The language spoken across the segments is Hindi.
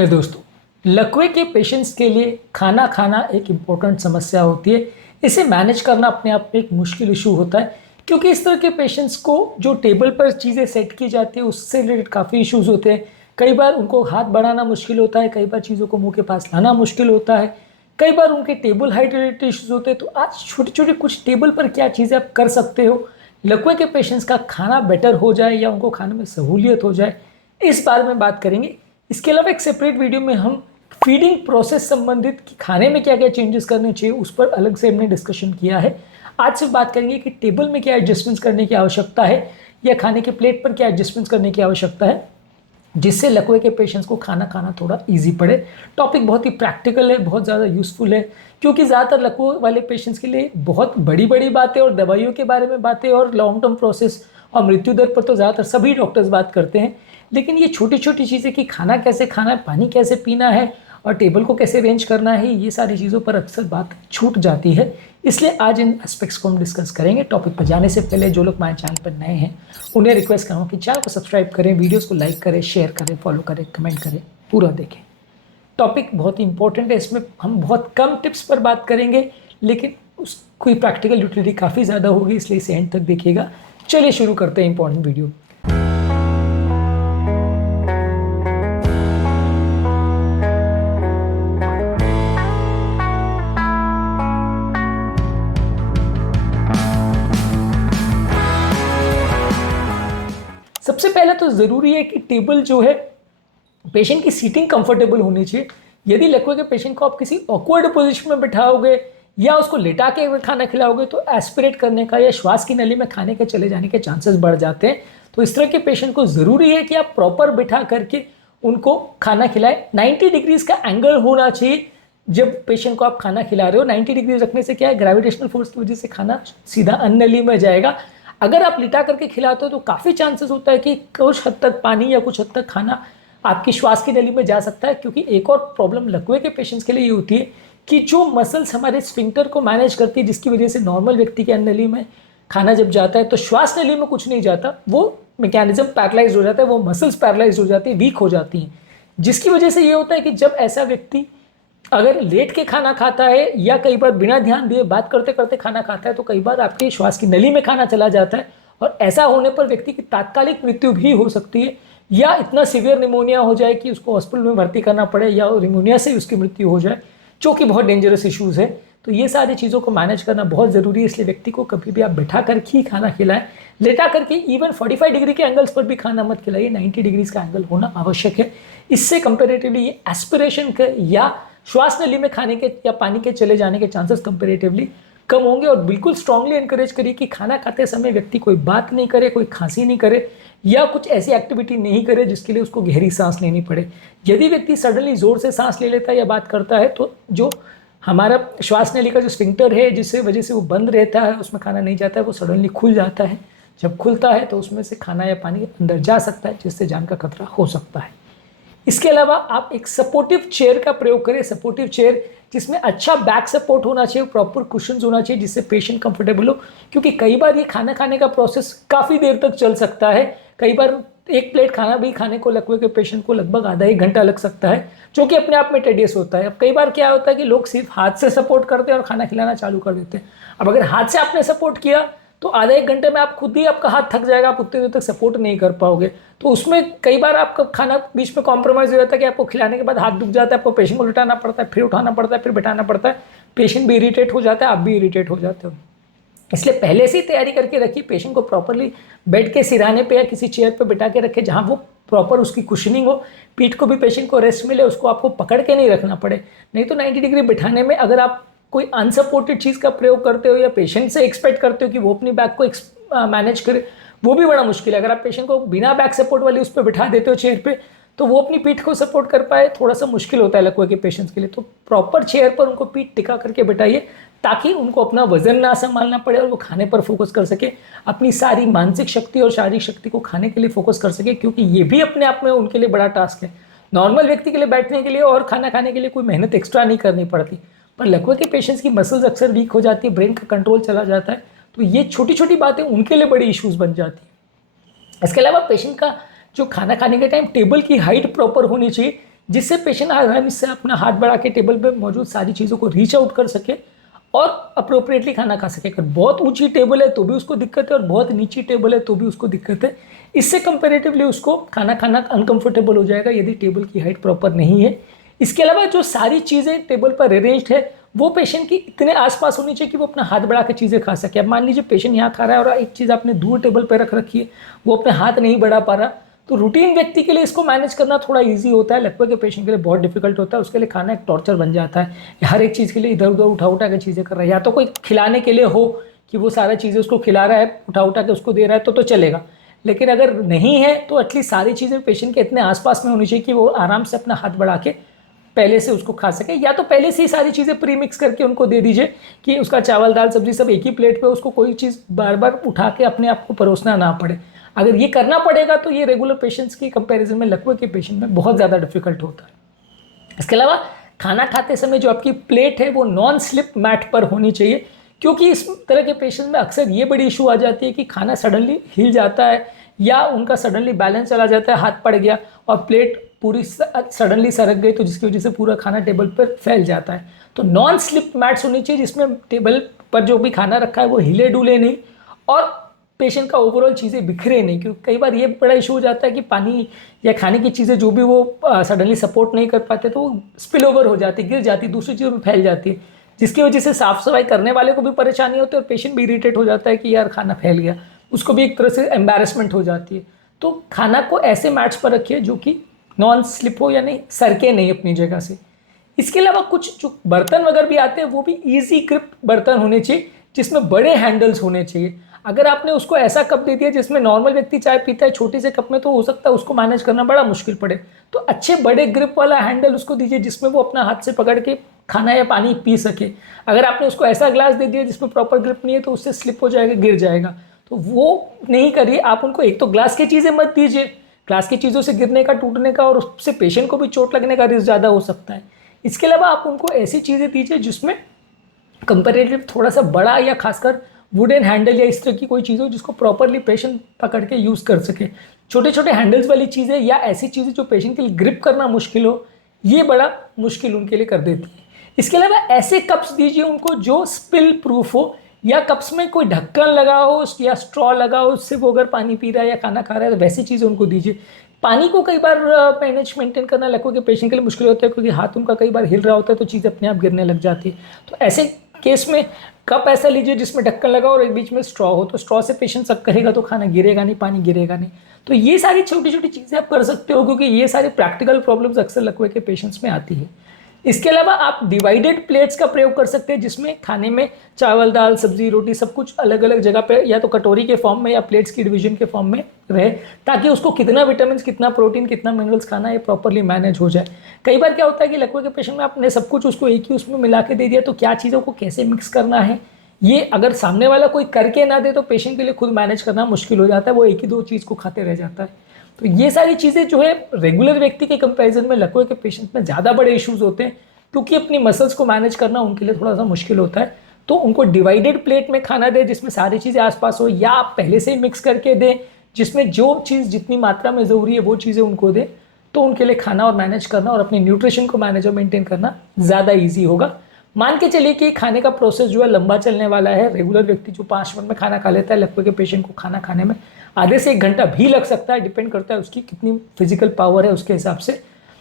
हेलो दोस्तों, लकवे के पेशेंट्स के लिए खाना खाना एक इम्पोर्टेंट समस्या होती है। इसे मैनेज करना अपने आप में एक मुश्किल इशू होता है, क्योंकि इस तरह के पेशेंट्स को जो टेबल पर चीज़ें सेट की जाती है उससे रिलेटेड काफ़ी इश्यूज होते हैं। कई बार उनको हाथ बढ़ाना मुश्किल होता है, कई बार चीज़ों को मुंह के पास लाना मुश्किल होता है, कई बार उनके टेबल हाइट रिलेटेड इश्यूज होते हैं। तो आज छोटे छोटे कुछ टेबल पर क्या चीज़ें आप कर सकते हो लकवे के पेशेंट्स का खाना बेटर हो जाए या उनको खाने में सहूलियत हो जाए, इस बारे में बात करेंगे। इसके अलावा एक सेपरेट वीडियो में हम फीडिंग प्रोसेस संबंधित कि खाने में क्या क्या चेंजेस करने चाहिए उस पर अलग से हमने डिस्कशन किया है। आज सिर्फ बात करेंगे कि टेबल में क्या एडजस्टमेंट्स करने की आवश्यकता है या खाने के प्लेट पर क्या एडजस्टमेंट्स करने की आवश्यकता है, जिससे लकवे के पेशेंट्स को खाना खाना थोड़ा इजी पड़े। टॉपिक बहुत ही प्रैक्टिकल है, बहुत ज़्यादा यूज़फुल है, क्योंकि ज़्यादातर लकवे वाले पेशेंट्स के लिए बहुत बड़ी बड़ी बातें और दवाइयों के बारे में बातें और लॉन्ग टर्म प्रोसेस और मृत्यु दर पर तो ज़्यादातर सभी डॉक्टर्स बात करते हैं। लेकिन ये छोटी छोटी चीज़ें कि खाना कैसे खाना है, पानी कैसे पीना है और टेबल को कैसे अरेंज करना है, ये सारी चीज़ों पर अक्सर बात छूट जाती है। इसलिए आज इन एस्पेक्ट्स को हम डिस्कस करेंगे। टॉपिक पर जाने से पहले जो लोग हमारे चैनल पर नए हैं उन्हें रिक्वेस्ट करूँ कि चैनल को सब्सक्राइब करें, वीडियोस को लाइक करें, शेयर करें, फॉलो करें, कमेंट करें, पूरा देखें। टॉपिक बहुत ही इंपॉर्टेंट है, इसमें हम बहुत कम टिप्स पर बात करेंगे, लेकिन उसकी प्रैक्टिकल यूटिलिटी काफ़ी ज़्यादा होगी, इसलिए इसे एंड तक देखिएगा। चलिए शुरू करते हैं इंपॉर्टेंट वीडियो। सबसे पहले तो ज़रूरी है कि टेबल जो है पेशेंट की सीटिंग कंफर्टेबल होनी चाहिए। यदि लकवे के पेशेंट को आप किसी ऑकवर्ड पोजीशन में बिठाओगे या उसको लेटा के खाना खिलाओगे तो एस्पिरेट करने का या श्वास की नली में खाने के चले जाने के चांसेस बढ़ जाते हैं। तो इस तरह के पेशेंट को ज़रूरी है कि आप प्रॉपर बिठा करके उनको खाना खिलाएं। 90 डिग्रीज का एंगल होना चाहिए जब पेशेंट को आप खाना खिला रहे हो। 90 डिग्रीज रखने से क्या है, ग्रेविटेशनल फोर्स की वजह से खाना सीधा अन्न नली में जाएगा। अगर आप लिटा करके खिलाते हो तो काफ़ी चांसेस होता है कि कुछ हद तक पानी या कुछ हद तक खाना आपकी श्वास की नली में जा सकता है। क्योंकि एक और प्रॉब्लम लकवे के पेशेंट्स के लिए ये होती है कि जो मसल्स हमारे स्फिंक्टर को मैनेज करती है, जिसकी वजह से नॉर्मल व्यक्ति के अन्न नली में खाना जब जाता है तो श्वास नली में कुछ नहीं जाता, वो मैकेनिज्म पैरालाइज हो जाता है, वो मसल्स पैरालाइज हो जाती है, वीक हो जाती हैं। जिसकी वजह से ये होता है कि जब ऐसा व्यक्ति अगर लेट के खाना खाता है या कई बार बिना ध्यान दिए बात करते करते खाना खाता है तो कई बार आपके श्वास की नली में खाना चला जाता है, और ऐसा होने पर व्यक्ति की तात्कालिक मृत्यु भी हो सकती है या इतना सीवियर निमोनिया हो जाए कि उसको हॉस्पिटल में भर्ती करना पड़े या निमोनिया से उसकी मृत्यु हो जाए, जो कि बहुत डेंजरस इश्यूज़ है। तो ये सारी चीज़ों को मैनेज करना बहुत ज़रूरी है, इसलिए व्यक्ति को कभी भी आप बैठा कर ही खाना खिलाएं। लेटा करके इवन 45 डिग्री के एंगल्स पर भी खाना मत खिलाइए, 90 डिग्रीज का एंगल होना आवश्यक है। इससे कंपेरेटिवली ये एस्पिरेशन के या श्वास नली में खाने के या पानी के चले जाने के चांसेस कंपेरेटिवली कम होंगे। और बिल्कुल स्ट्रांगली एनकरेज करिए कि खाना खाते समय व्यक्ति कोई बात नहीं करे, कोई खांसी नहीं करे या कुछ ऐसी एक्टिविटी नहीं करे जिसके लिए उसको गहरी सांस लेनी पड़े। यदि व्यक्ति सडनली ज़ोर से सांस ले लेता है या बात करता है तो जो हमारा श्वास नली का जो स्फिंक्टर है जिससे वजह से वो बंद रहता है, उसमें खाना नहीं जाता है, वो सडनली खुल जाता है। जब खुलता है तो उसमें से खाना या पानी अंदर जा सकता है, जिससे जान का खतरा हो सकता है। इसके अलावा आप एक सपोर्टिव चेयर का प्रयोग करें। सपोर्टिव चेयर जिसमें अच्छा बैक सपोर्ट होना चाहिए, प्रॉपर कुशन्स होना चाहिए जिससे पेशेंट कंफर्टेबल हो, क्योंकि कई बार ये खाना खाने का प्रोसेस काफ़ी देर तक चल सकता है। कई बार एक प्लेट खाना भी खाने को लकवे के पेशेंट को लगभग आधा एक घंटा लग सकता है, जो कि अपने आप में टेडियस होता है। अब कई बार क्या होता है कि लोग सिर्फ हाथ से सपोर्ट करते हैं और खाना खिलाना चालू कर देते हैं। अब अगर हाथ से आपने सपोर्ट किया तो आधा एक घंटे में आप खुद ही आपका हाथ थक जाएगा, आप उतने देर तक सपोर्ट नहीं कर पाओगे। तो उसमें कई बार आपका खाना बीच में कॉम्प्रोमाइज़ हो जाता है कि आपको खिलाने के बाद हाथ दुख जाता है, आपको पेशेंट को लिटाना पड़ता है, फिर उठाना पड़ता है, फिर बिठाना पड़ता है। पेशेंट भी इरीटेट हो जाता है, आप भी इरीटेट हो जाते हो। इसलिए पहले से ही तैयारी करके रखिए। पेशेंट को प्रॉपरली बेड के सिराने पे या किसी चेयर पे बिठा के रखें जहाँ वो प्रॉपर उसकी कुशनिंग हो, पीठ को भी पेशेंट को रेस्ट मिले, उसको आपको पकड़ के नहीं रखना पड़े। नहीं तो 90 डिग्री बिठाने में अगर आप कोई अनसपोर्टेड चीज़ का प्रयोग करते हो या पेशेंट से एक्सपेक्ट करते हो कि वो अपनी बैक को मैनेज करे, वो भी बड़ा मुश्किल है। अगर आप पेशेंट को बिना बैक सपोर्ट वाली उस पर बिठा देते हो चेयर पे तो वो अपनी पीठ को सपोर्ट कर पाए, थोड़ा सा मुश्किल होता है लकवे के पेशेंट्स के लिए। तो प्रॉपर चेयर पर उनको पीठ टिका करके बिठाइए ताकि उनको अपना वजन ना संभालना पड़े और वो खाने पर फोकस कर सके, अपनी सारी मानसिक शक्ति और शारीरिक शक्ति को खाने के लिए फोकस कर सके, क्योंकि ये भी अपने आप में उनके लिए बड़ा टास्क है। नॉर्मल व्यक्ति के लिए बैठने के लिए और खाना खाने के लिए कोई मेहनत एक्स्ट्रा नहीं करनी पड़ती, पर लकवे के पेशेंट्स की मसल्स अक्सर वीक हो जाती है, ब्रेन का कंट्रोल चला जाता है, तो ये छोटी छोटी बातें उनके लिए बड़ी इश्यूज़ बन जाती है। इसके अलावा पेशेंट का जो खाना खाने के टाइम टेबल की हाइट प्रॉपर होनी चाहिए, जिससे पेशेंट आराम से अपना हाथ बढ़ा के टेबल पे मौजूद सारी चीज़ों को रीच आउट कर सके और अप्रोप्रिएटली खाना खा सके। अगर बहुत ऊंची टेबल है तो भी उसको दिक्कत है और बहुत नीची टेबल है तो भी उसको दिक्कत है। इससे कंपेरेटिवली उसको खाना खाना अनकंफर्टेबल हो जाएगा यदि टेबल की हाइट प्रॉपर नहीं है। इसके अलावा जो सारी चीज़ें टेबल पर अरेंज्ड है वो पेशेंट की इतने आसपास होनी चाहिए कि वो अपना हाथ बढ़ा के चीज़ें खा सके। अब मान लीजिए पेशेंट यहाँ खा रहा है और एक चीज़ आपने दूर टेबल पर रख रखी है, वो अपने हाथ नहीं बढ़ा पा रहा, तो रूटीन व्यक्ति के लिए इसको मैनेज करना थोड़ा इजी होता है, लगभग के पेशेंट के लिए बहुत डिफिकल्ट होता है। उसके लिए खाना एक टॉर्चर बन जाता है। हर एक चीज़ के लिए इधर उधर उठा उठा के चीज़ें कर रहा है, या तो कोई खिलाने के लिए हो कि वो सारा चीज़ें उसको खिला रहा है, उठा उठा के उसको दे रहा है तो चलेगा। लेकिन अगर नहीं है तो एटलीस्ट सारी चीज़ें पेशेंट के इतने आसपास में होनी चाहिए कि वो आराम से अपना हाथ बढ़ा के पहले से उसको खा सके, या तो पहले से ही सारी चीज़ें प्री मिक्स करके उनको दे दीजिए कि उसका चावल दाल सब्जी सब एक ही प्लेट पे, उसको कोई चीज़ बार बार उठा के अपने आप को परोसना ना पड़े। अगर ये करना पड़ेगा तो ये रेगुलर पेशेंट्स की कंपैरिजन में लकवे के पेशेंट में बहुत ज़्यादा डिफिकल्ट होता है। इसके अलावा खाना खाते समय जो आपकी प्लेट है वो नॉन स्लिप मैट पर होनी चाहिए, क्योंकि इस तरह के पेशेंट में अक्सर ये बड़ी इशू आ जाती है कि खाना सडनली हिल जाता है या उनका सडनली बैलेंस चला जाता है, हाथ पड़ गया और प्लेट पूरी सडनली सरक गई, तो जिसकी वजह से पूरा खाना टेबल पर फैल जाता है। तो नॉन स्लिप मैट्स होनी चाहिए जिसमें टेबल पर जो भी खाना रखा है वो हिले डुले नहीं और पेशेंट का ओवरऑल चीज़ें बिखरे नहीं, क्योंकि कई बार ये बड़ा इशू हो जाता है कि पानी या खाने की चीज़ें जो भी वो सडनली सपोर्ट नहीं कर पाते तो वो स्पिल ओवर हो जाती, गिर जाती, दूसरी चीज़ों में फैल जाती है, जिसकी वजह से साफ़ सफाई करने वाले को भी परेशानी होती है और पेशेंट भी इरीटेट हो जाता है कि यार खाना फैल गया, उसको भी एक तरह से एम्बैरेसमेंट हो जाती है। तो खाना को ऐसे मैट्स पर रखिए जो कि नॉन स्लिप हो, यानी सरके नहीं अपनी जगह से। इसके अलावा कुछ जो बर्तन वगैरह भी आते हैं वो भी ईजी ग्रिप बर्तन होने चाहिए जिसमें बड़े हैंडल्स होने चाहिए। अगर आपने उसको ऐसा कप दे दिया जिसमें नॉर्मल व्यक्ति चाय पीता है छोटे से कप में, तो हो सकता है उसको मैनेज करना बड़ा मुश्किल पड़े। तो अच्छे बड़े ग्रिप वाला हैंडल उसको दीजिए जिसमें वो अपना हाथ से पकड़ के खाना या पानी पी सके। अगर आपने उसको ऐसा ग्लास दे दिया जिसमें प्रॉपर ग्रिप नहीं है तो उससे स्लिप हो जाएगा, गिर जाएगा, तो वो नहीं करिए। आप उनको एक तो ग्लास की चीज़ें मत दीजिए, ग्लास की चीज़ों से गिरने का, टूटने का और उससे पेशेंट को भी चोट लगने का रिस्क ज़्यादा हो सकता है। इसके अलावा आप उनको ऐसी चीज़ें दीजिए जिसमें कंपेरेटिव थोड़ा सा बड़ा या खासकर वुडन हैंडल या इस तरह की कोई चीज़ हो जिसको प्रॉपरली पेशेंट पकड़ के यूज़ कर सके। छोटे छोटे हैंडल्स वाली चीज़ें या ऐसी चीज़ें जो पेशेंट के लिए ग्रिप करना मुश्किल हो, ये बड़ा मुश्किल उनके लिए कर देती है। इसके अलावा ऐसे कप्स दीजिए उनको जो स्पिल प्रूफ हो, या कप्स में कोई ढक्कन लगा हो या स्ट्रॉ लगा हो, उससे वो अगर पानी पी रहा है या खाना खा रहा है तो वैसी चीज़ें उनको दीजिए। पानी को कई बार मेंटेन करना लकवे के पेशेंट के लिए मुश्किल होता है, क्योंकि हाथ उनका कई बार हिल रहा होता है तो चीज़ अपने आप गिरने लग जाती है। तो ऐसे केस में कप ऐसा लीजिए जिसमें ढक्कन लगा और एक बीच में स्ट्रॉ हो, तो स्ट्रॉ से पेशेंट सब करेगा तो खाना गिरेगा नहीं, पानी गिरेगा नहीं। तो ये सारी छोटी छोटी चीज़ें आप कर सकते हो, क्योंकि ये सारी प्रैक्टिकल प्रॉब्लम्स अक्सर लकवे के पेशेंट्स में आती है। इसके अलावा आप डिवाइडेड प्लेट्स का प्रयोग कर सकते हैं जिसमें खाने में चावल दाल सब्जी रोटी सब कुछ अलग अलग जगह पे या तो कटोरी के फॉर्म में या प्लेट्स की डिवीजन के फॉर्म में रहे, ताकि उसको कितना विटामिन कितना प्रोटीन कितना मिनरल्स खाना है ये प्रॉपरली मैनेज हो जाए। कई बार क्या होता है कि लकवे के पेशेंट में आपने सब कुछ उसको एक ही उसमें मिला के दे दिया, तो क्या चीज़ों को कैसे मिक्स करना है ये अगर सामने वाला कोई करके ना दे तो पेशेंट के लिए खुद मैनेज करना मुश्किल हो जाता है, वो एक ही दो चीज़ को खाते रह जाता है। तो ये सारी चीज़ें जो है रेगुलर व्यक्ति के कंपेरिजन में लकवे के पेशेंट में ज़्यादा बड़े इश्यूज होते हैं, क्योंकि अपनी मसल्स को मैनेज करना उनके लिए थोड़ा सा मुश्किल होता है। तो उनको डिवाइडेड प्लेट में खाना दें जिसमें सारी चीज़ें आसपास हो, या आप पहले से ही मिक्स करके दें जिसमें जो चीज़ जितनी मात्रा में ज़रूरी है वो चीज़ें उनको दें, तो उनके लिए खाना और मैनेज करना और अपनी न्यूट्रिशन को मैनेज और मेंटेन करना ज़्यादा ईजी होगा। मान के चलिए कि खाने का प्रोसेस जो है लंबा चलने वाला है। रेगुलर व्यक्ति जो 5 मिनट में खाना खा लेता है, लकवे के पेशेंट को खाना खाने में आधे से 1 घंटा भी लग सकता है, डिपेंड करता है उसकी कितनी फिजिकल पावर है उसके हिसाब से।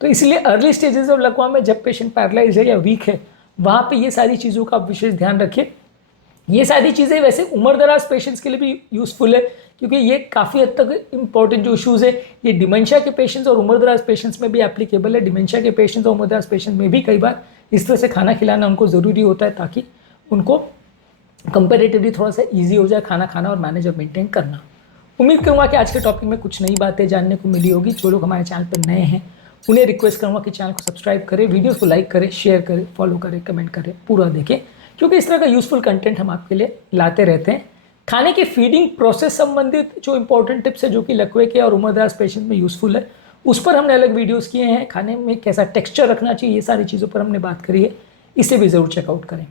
तो इसलिए अर्ली स्टेजेस ऑफ लकवा में जब पेशेंट पैरालाइज है या वीक है, वहाँ पे ये सारी चीज़ों का विशेष ध्यान रखिए। ये सारी चीज़ें वैसे उम्रदराज पेशेंट्स के लिए भी यूज़फुल है, क्योंकि ये काफ़ी हद तक इंपॉर्टेंट जो इशूज़ है ये डिमेंशिया के पेशेंट्स और उम्रदराज पेशेंट्स में भी एप्लीकेबल है। डिमेंशिया के पेशेंट्स और उम्रदराज पेशेंट्स में भी कई बार इस तरह से खाना खिलाना उनको ज़रूरी होता है, ताकि उनको कंपेरेटिवली थोड़ा सा ईजी हो जाए खाना खाना और मैनेज और मेंटेन करना। उम्मीद करूँगा कि आज के टॉपिक में कुछ नई बातें जानने को मिली होगी। जो लोग हमारे चैनल पर नए हैं उन्हें रिक्वेस्ट करूँगा कि चैनल को सब्सक्राइब करें, वीडियो को लाइक करें, शेयर करें, फॉलो करें, कमेंट करें, पूरा देखें, क्योंकि इस तरह का यूज़फुल कंटेंट हम आपके लिए लाते रहते हैं। खाने की फीडिंग प्रोसेस संबंधित जो इंपॉर्टेंट टिप्स है जो कि लकवे के और उम्रदराज पेशेंट में यूज़फुल है, उस पर हमने अलग वीडियोस किए हैं। खाने में कैसा टेक्सचर रखना चाहिए, ये सारी चीज़ों पर हमने बात करी है, इसे भी ज़रूर चेकआउट करें।